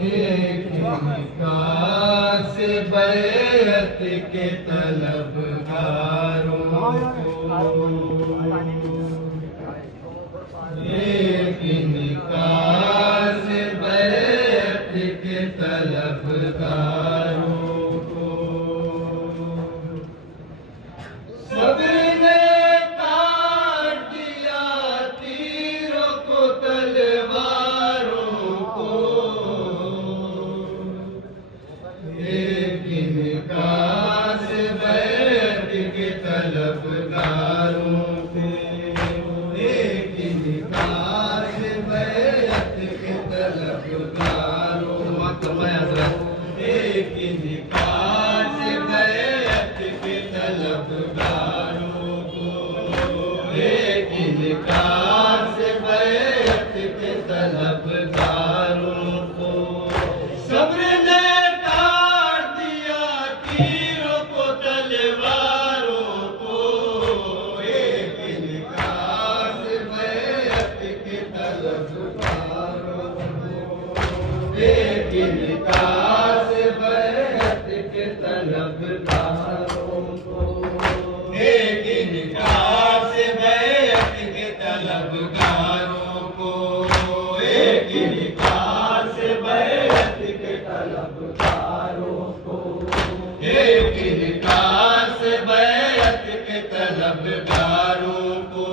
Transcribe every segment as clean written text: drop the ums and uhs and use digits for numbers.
एक निकाह से बैअत के तलबगारों को, एक निकाह से बैअत के तलबगारों को सबने काट दिया तीरों को तलवारों को। एक निकाह से बैठ के तलबगारों को, एक निकाह से बैठ के तलबगारों को, एक निकाह से बैठ के तलबगारों को, एक निकाह से बैठ के तलबगारों को सबने काट दिया तीरों को तलवारों को। एक निकाह से बैठ के तलबगारों को, एक निकाह से बैठ के तलबगारों को, एक निकाह से बैठ के तलबगारों को, एक निकाह से बैठ के तलबगारों को, एक निकाह से बैठ के तलबगारों को,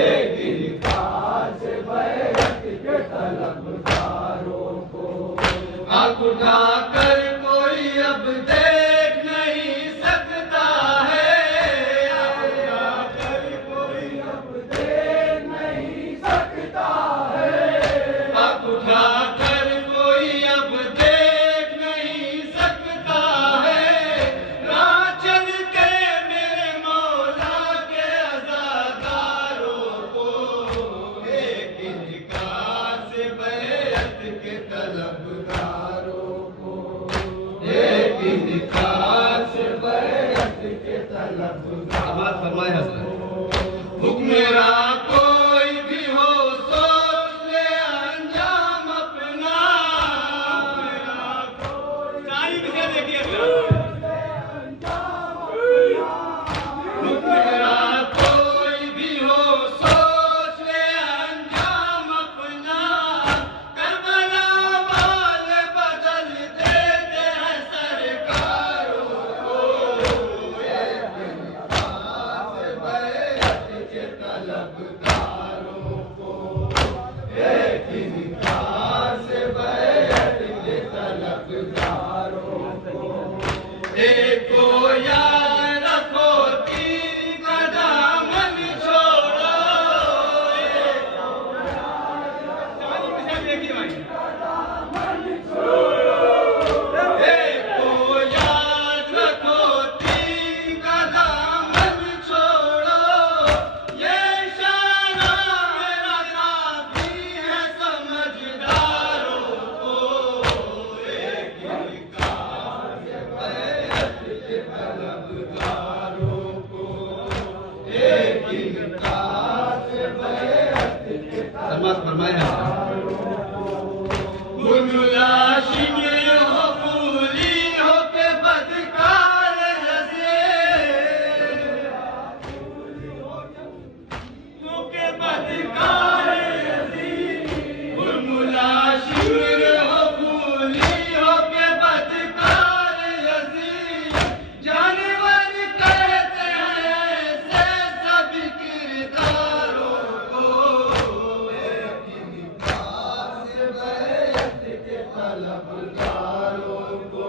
एक निकाह से बैठ के तलबगारों को आँख उठाकर कोई अब देख नहीं सकता है, आँख उठाकर कोई अब देख नहीं सकता है, आँख उठाकर कोई अब देख नहीं सकता है। राह चल के मेरे मौला के अज़ादारों को, एक निकाह से बैअत के तलबगारों को, एक निकाह से बैअत के तलबगारों को हुक्मरा कोई भी हो सोच ले अंजाम अपना, सारी विषय देखिए हुक्मरा कोई भी हो सोच ले अंजाम अपना। करबला वाले बदल देते हैं सरकारों को, एक निकाह से बैठ के तलबगारों को, एक निकाह से बैठ के तलबगारों को। एक को याद रखो तीर का दामन छोड़ो, एक को याद रखो तीर का दामन छोड़ो, एक को याद रखो तीर का दामन छोड़ो। ये इशारा मेरा काफी है समझदारों को, एक निकाह से बैठ के तलबगारों को, एक निकाह से बैठ के तलबगारों को। गुलुलाशी में हो फूली हो के बदकार हंसे, तू के बदकार हंसी। गुलुलाशी में हो फूली हो के बदकार हंसी। जानवर कहते हैं ऐसे सभी किरदारों को, एक निकाह से बैठ के तलबगारों को,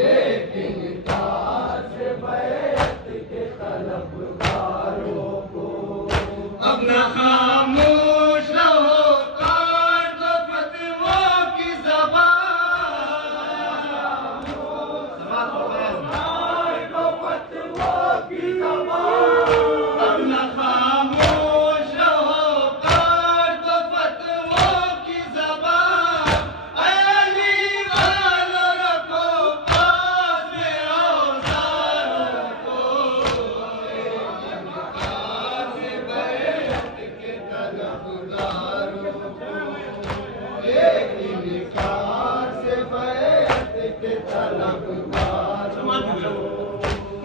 एक निकाह से बैठ के तलबगारों को। अब न खामोश रहो काट दो फतवों की ज़बान, काट दो फतवों की ज़बान। अब न खामोश रहो काट दो फतवों की ज़बान। अली वालों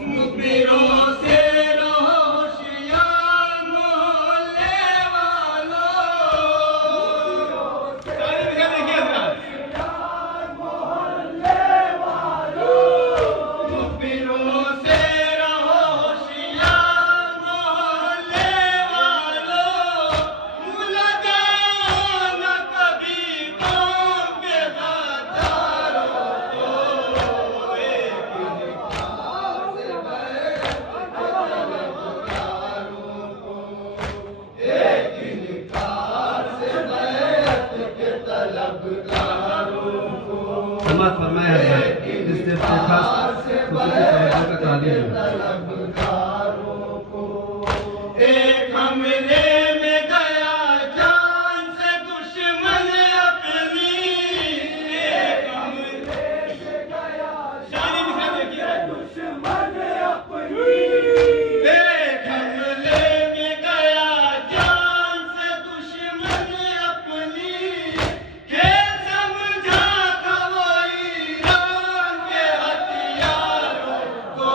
मुखबिरों से रहो होशियार मोहल्ले वालों। सारे दिखा देखिए मुखबिरों से रहो होशियार मोहल्ले वालों। भूला जाओ न कभी कौम के गद्दारों को। समाज फरमाया है इस दिन से खास खुसूसी तवज्जो का तालीम है। एक हमले में गया जान से दुश्मन अपनी। एक हमले से गया शानी दिखा देखिए दुश्मन अपनी। एक हमले में गया जान से दुश्मन अपनी। खेल समझा था वो ईरान के हथियारों को।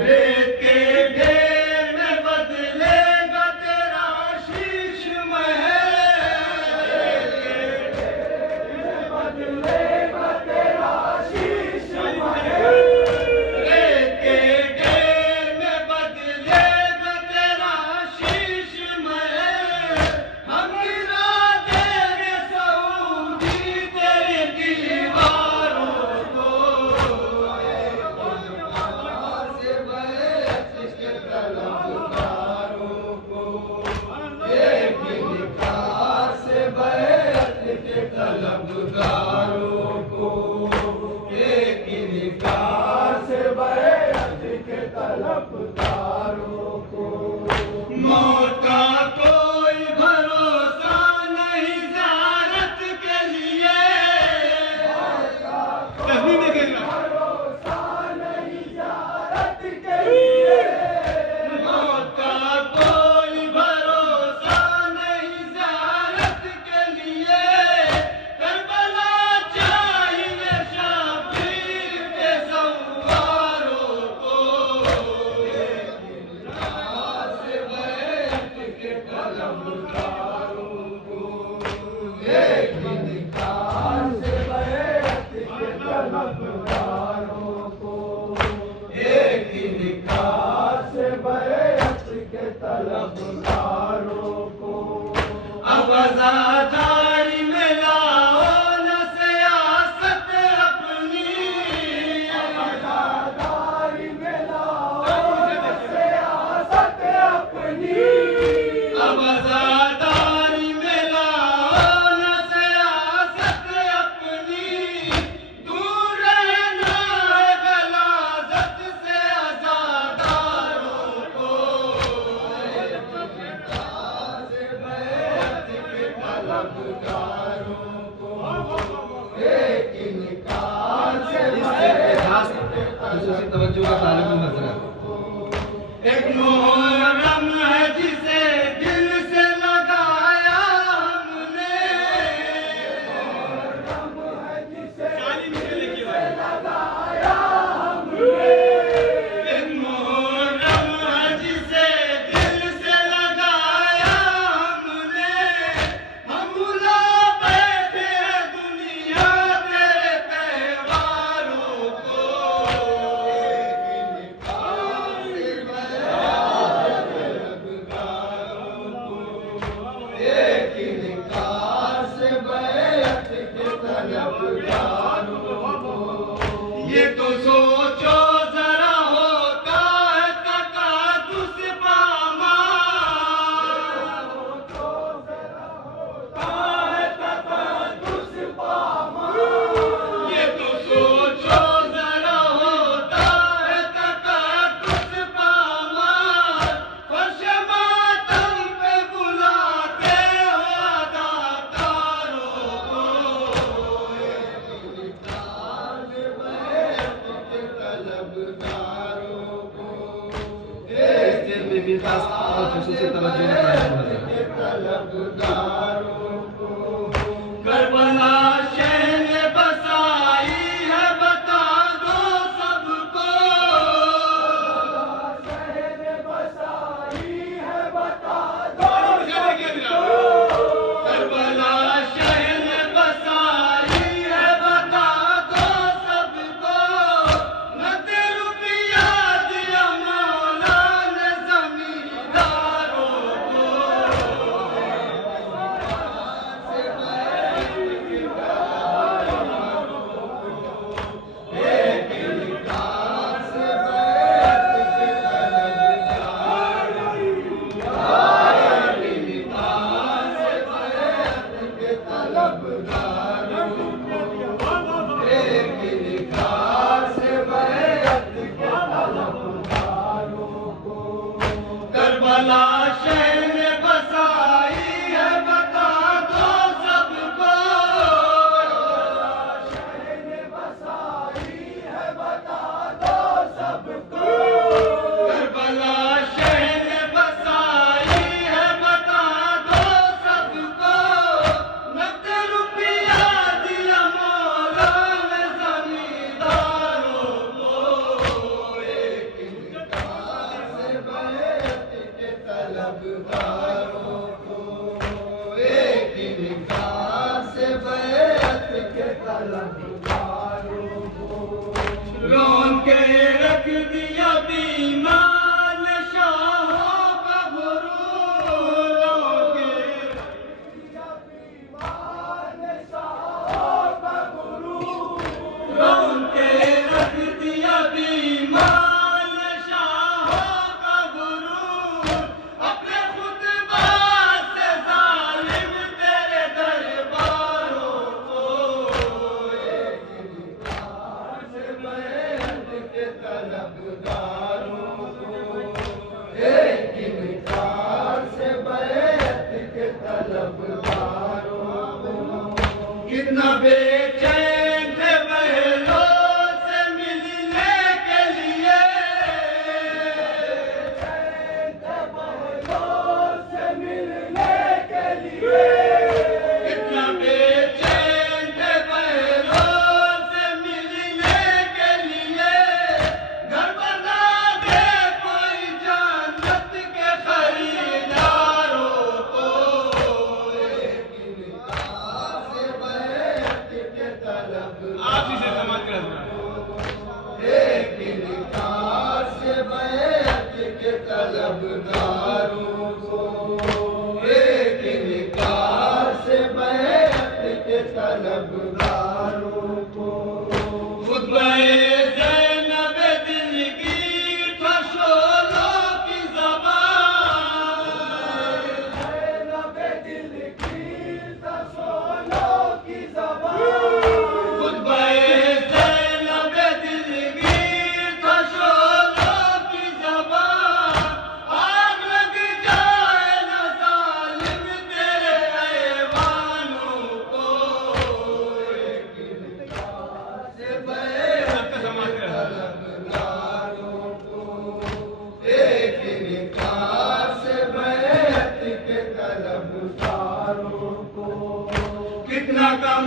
रेत के ढेर में बदलेगा तेरा शीश महल। रेत के ढेर में बदलेगा तेरा शीश महल। रेत के ढेर में बदलेगा तेरा शीश महल। हम गिरा देंगे सऊदी तेरी दीवारों को। मौत का कोई भरोसा नहीं ज़ियारत के लिए। तस्वीर देखेगा मौत का कोई भरोसा नहीं ज़ियारत के लिए। करबला चाहिए शबीर के सवारों को। अब आज़ादारी में लाओ न सियासत अपनी। आज़ादारी में लाओ न सियासत अपनी। अब आज़ादारी में लाओ न सियासत अपनी। दूर रहना है गलाज़त से आज़ादारों को। खुसूसी तवज्जो का तालीम मसला। एक मुहर्रम है जिसे दिल से लगाया हमने। एक मुहर्रम है जिसे दिल से लगाया हमने। हम भुला बैठे हैं दुनिया तेरे त्योहारों को। ये तो सोचो जरा होता है तकादुस पामार। ये तो सोचो जरा होता है तकादुस पामार। फर्श मातम पे बुलाते हो अदाकारों को। तलबगारों को, इस दिल में भी खास और खुसूसी तवज्जो कायम हो जाए। तलबगारों को करबला शहर ने बसाई है, बता दो सबको। शहर ने बसाई है, बता दो सबको। करबला शहर ने बसाई है, बता दो सबको। नद रुपया दिया मौला ने जमींदारों को। करबला शहर ने बसाई है, बता दो सबको। शहर ने बसाई है, बता दो सबको। करबला शहर ने बसाई है, बता दो सबको। नक़द रुपया दिया मौला ने जमींदारों को। एक इनकार से बैत के तलबगारों को, एक इनकार से बैत के तलबगारों को। रोन के रख दिया बीमान शाहों का गुरूर। रोन के रख दिया बीमान शाहों का गुरूर। रोन के रख दिया बीमान शाहों का गुरूर। अपने खुतबा से जालिम तेरे दरबारों को। एक इनकार से बैत के तलबगारों को, एक इनकार से बैत के तलबगारों को। कितना बेचैन थे महलों से मिलने के लिए। कितना बेचैन थे महलों से मिलने के लिए। घर बना दे कोई जन्नत के खरीदारों को। एक इनकार से बैत के तलबगारों, एक इनकार से बैत के तलबगारों को, एक इनकार से बैत के तलबगारों को। खुतबे ज़ैनब दिलगीर था शोलों की ज़बान। ज़ैनब दिलगीर था शोलों की ज़बान। खुतबे ज़ैनब दिलगीर था शोलों की ज़बान। आग लग जाए न ज़ालिम तेरे ऐवानों को। एक इनकार से बैत के तलबगारों को, एक इनकार से बैत के तलबगारों को। कितना कम